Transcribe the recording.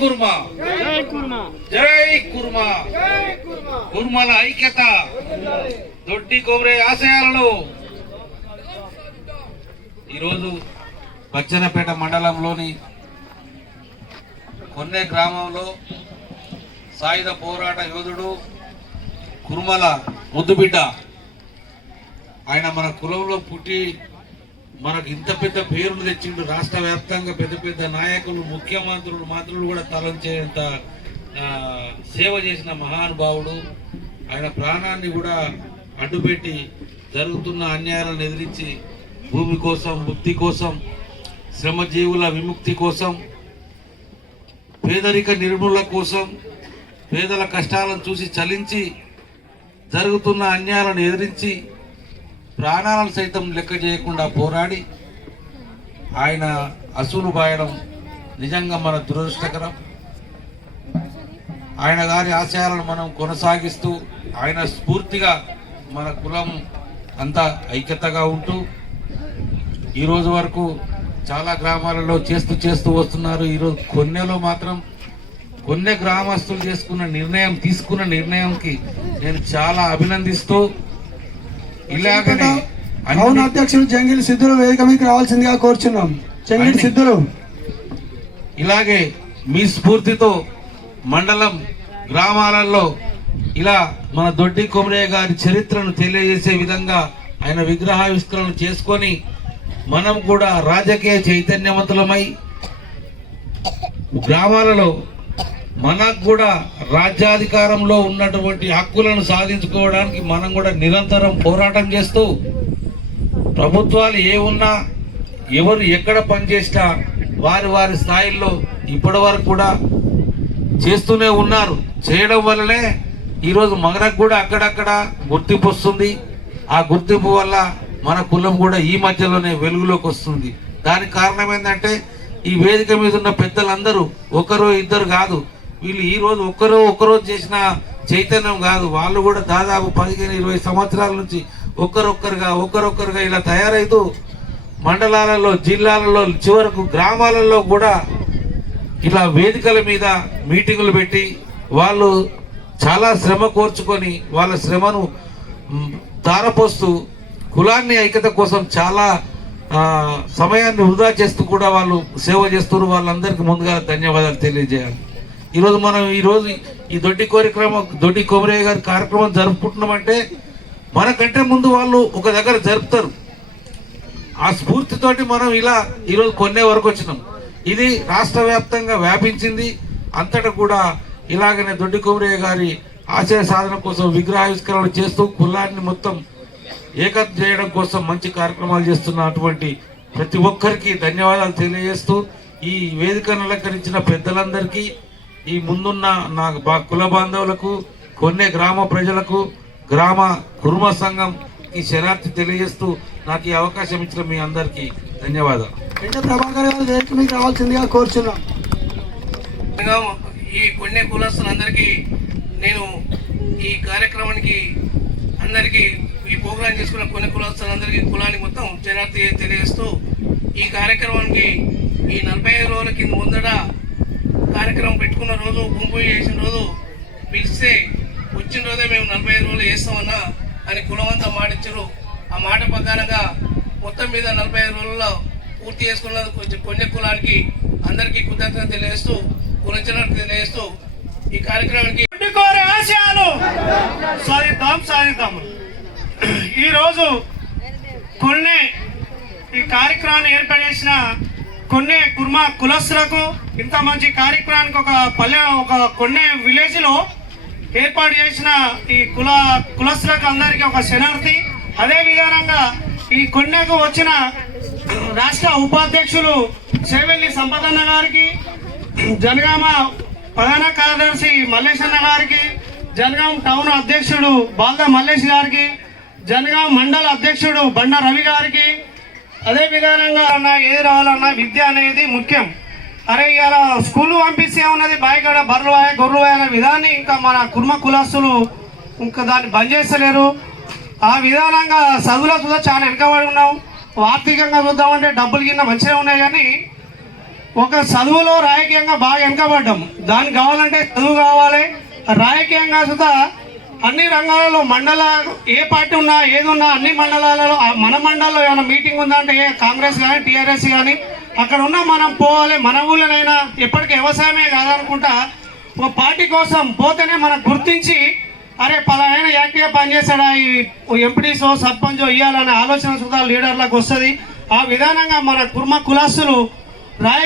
కుర్మా. కుర్మల ఐక్యత. దొడ్డి కొమరే ఆశయాలను ఈరోజు బచ్చనపేట మండలంలోని కొన్నే గ్రామంలో సాయుధ పోరాట యోధుడు కుర్మల ముద్దుబిడ్డ. ఆయన మన కులంలో పుట్టి మనకు ఇంత పెద్ద పేరును తెచ్చిండు రాష్ట్ర వ్యాప్తంగా పెద్ద పెద్ద నాయకులు ముఖ్యమంత్రులు మంత్రులు కూడా తలంచేంత సేవ చేసిన మహానుభావుడు. ఆయన ప్రాణాన్ని కూడా అడ్డుపెట్టి జరుగుతున్న అన్యాయాలను ఎదిరించి భూమి కోసం ముక్తి కోసం శ్రమజీవుల విముక్తి కోసం పేదరిక నిర్మూలన కోసం పేదల కష్టాలను చూసి చలించి జరుగుతున్న అన్యాయాలను ఎదిరించి ప్రాణాలను సైతం లెక్క చేయకుండా పోరాడి ఆయన అసూలు బాయడం నిజంగా మన దురదృష్టకరం. ఆయన గారి ఆశయాలను మనం కొనసాగిస్తూ ఆయన స్ఫూర్తిగా మన కులం అంతా ఐక్యతగా ఉంటూ ఈరోజు వరకు చాలా గ్రామాలలో చేస్తూ చేస్తూ వస్తున్నారు. ఈరోజు కొన్నెలో మాత్రం కొన్నె గ్రామస్తులు చేసుకున్న నిర్ణయం తీసుకున్న నిర్ణయంకి నేను చాలా అభినందిస్తూ ఇలాగనే అవును అధ్యక్షుడు జంగిల్ సిద్ధులు వేదిక మీదకి రావాల్సిందిగా కోరుచున్నాం. జంగిల్ సిద్ధులు. ఇలాగే మీ స్ఫూర్తితో మండలం గ్రామాలలో ఇలా మన దొడ్డి కొమరయ్య గారి చరిత్రను తెలియజేసే విధంగా ఆయన విగ్రహావిష్కరణ చేసుకొని మనం కూడా రాజకీయ చైతన్యవంతులమై గ్రామాలలో మనకు కూడా రాజ్యాధికారంలో ఉన్నటువంటి హక్కులను సాధించుకోవడానికి మనం కూడా నిరంతరం పోరాటం చేస్తూ ప్రభుత్వాలు ఏ ఉన్నా ఎవరు ఎక్కడ పనిచేసినా వారి వారి స్థాయిల్లో ఇప్పటి వరకు కూడా చేస్తూనే ఉన్నారు. చేయడం వల్లనే ఈరోజు మనకు కూడా అక్కడక్కడ గుర్తింపు వస్తుంది. ఆ గుర్తింపు వల్ల మన కులం కూడా ఈ మధ్యలోనే వెలుగులోకి వస్తుంది. దానికి కారణం ఏంటంటే ఈ వేదిక మీద ఉన్న పెద్దలందరూ ఒకరు ఇద్దరు కాదు వీళ్ళు ఈ రోజు ఒక్కరు ఒక్కరోజు చేసిన చైతన్యం కాదు. వాళ్ళు కూడా దాదాపు పదిహేను ఇరవై సంవత్సరాల నుంచి ఒక్కరొక్కరుగా ఒక్కరొక్కరుగా ఇలా తయారైతూ మండలాలలో జిల్లాలలో చివరకు గ్రామాలలో కూడా ఇలా వేదికల మీద మీటింగులు పెట్టి వాళ్ళు చాలా శ్రమ కోర్చుకొని వాళ్ళ శ్రమను తారపోస్తూ కులాన్ని ఐక్యత కోసం చాలా సమయాన్ని వృధా చేస్తూ కూడా వాళ్ళు సేవ చేస్తున్నారు. వాళ్ళందరికీ ముందుగా ధన్యవాదాలు తెలియజేయాలి. ఈరోజు మనం ఈరోజు ఈ దొడ్డి కార్యక్రమం దొడ్డి కొమరయ్య గారి కార్యక్రమం జరుపుకుంటున్నామంటే మనకంటే ముందు వాళ్ళు ఒక దగ్గర జరుపుతారు. ఆ స్ఫూర్తితోటి మనం ఇలా ఈరోజు కొన్నే వరకు వచ్చినాం. ఇది రాష్ట్ర వ్యాప్తంగా వ్యాపించింది. అంతటా కూడా ఇలాగనే దొడ్డి కొమరయ్య గారి ఆశయ సాధన కోసం విగ్రహావిష్కరణ చేస్తూ కులాన్ని మొత్తం ఏకం చేయడం కోసం మంచి కార్యక్రమాలు చేస్తున్న అటువంటి ప్రతి ఒక్కరికి ధన్యవాదాలు తెలియజేస్తూ ఈ వేదికను అలంకరించిన పెద్దలందరికీ ఈ ముందున్న నా బా- కుల బాంధవులకు కొన్నే గ్రామ ప్రజలకు గ్రామ కుర్మ సంఘం ఈ శరార్థి తెలియజేస్తూ నాకు ఈ అవకాశం ఇచ్చిన మీ అందరికీ ధన్యవాదాలు. ప్రభాకర్ గారు రావాల్సిందిగా కోరుచున్నాం. ఈ కొన్ని కులస్తులందరికీ నేను ఈ కార్యక్రమానికి అందరికీ ఈ ప్రోగ్రాం చేసుకున్న కొన్ని కులస్తులందరికీ కులాన్ని మొత్తం జనార్థి తెలియజేస్తూ ఈ కార్యక్రమానికి ఈ నలభై ఐదు రోజుల కింద ముందట కార్యక్రమం పెట్టుకున్న గుంపు చేసిన రోజు పిలిస్తే వచ్చిన రోజే మేము నలభై ఐదు రోజులు వేస్తామన్నా అని కులమంతా మాటిచ్చారు. ఆ మాట ప్రకారంగా మొత్తం మీద నలభై ఐదు రోజుల్లో పూర్తి చేసుకున్నందుకు కొంచెం కొన్ని కులానికి అందరికీ కృతజ్ఞత తెలియజేస్తూ కులచనకు తెలియజేస్తూ ఈ కార్యక్రమానికి కోరే ఆశయాలు. సాధిద్దాం సాధిద్దాం ఈరోజు కొన్ని ఈ కార్యక్రమాన్ని ఏర్పాటు చేసిన కొన్నే కుర్మా కులస్తులకు ఇంత మంచి కార్యక్రమానికి ఒక పల్లె ఒక కొన్నే విలేజ్లో ఏర్పాటు చేసిన ఈ కుల కులస్తులకు అందరికీ ఒక శనార్థి అదే విధానంగా ఈ కొన్నెకు వచ్చిన రాష్ట్ర ఉపాధ్యక్షులు సేవెల్లి సంపదన్న గారికి జనగామ ప్రధాన కార్యదర్శి మల్లేశన్న అన్న గారికి జనగాం టౌన్ అధ్యక్షుడు బాల్ద మల్లేష్ గారికి జనగాం మండల అధ్యక్షుడు బండ రవి గారికి అదే విధానంగా అన్న ఏది రావాలన్నా విద్య అనేది ముఖ్యం. అరే ఇలా స్కూల్ పంపిస్తే ఉన్నది బాయికాడ బర్రెలు వాయ గొర్రెలు వాయ అనే విధాన్ని ఇంకా మన కుర్మ కులస్తులు ఇంకా దాన్ని బంద్ చేస్తలేరు. ఆ విధానంగా చదువులో చూద్దాం చాలా వెనకబడి ఉన్నాం. ఆర్థికంగా చూద్దామంటే డబ్బులు కింద మంచిగా ఉన్నాయి కానీ ఒక చదువులో రాజకీయంగా బాగా వెనకబడ్డాం. దానికి కావాలంటే చదువు కావాలి. రాజకీయంగా సుతా అన్ని రంగాలలో మండల ఏ పార్టీ ఉన్నా ఏది ఉన్నా అన్ని మండలాలలో ఆ మన మండలంలో ఏమైనా మీటింగ్ ఉందంటే ఏ కాంగ్రెస్ కానీ టీఆర్ఎస్ కానీ అక్కడ ఉన్న మనం పోవాలి మన ఊళ్ళోనైనా ఎప్పటికీ వ్యవసాయమే కాదనుకుంటా ఒక పార్టీ కోసం పోతేనే మనం గుర్తించి అరే పలానా యాక్టివ్గా పనిచేస్తాడా ఈ ఎంపీడీసో సర్పంచో ఇవ్వాలనే ఆలోచన సుధా లీడర్లకు వస్తుంది. ఆ విధానంగా మన కుర్మ కులాస్తులు రాయ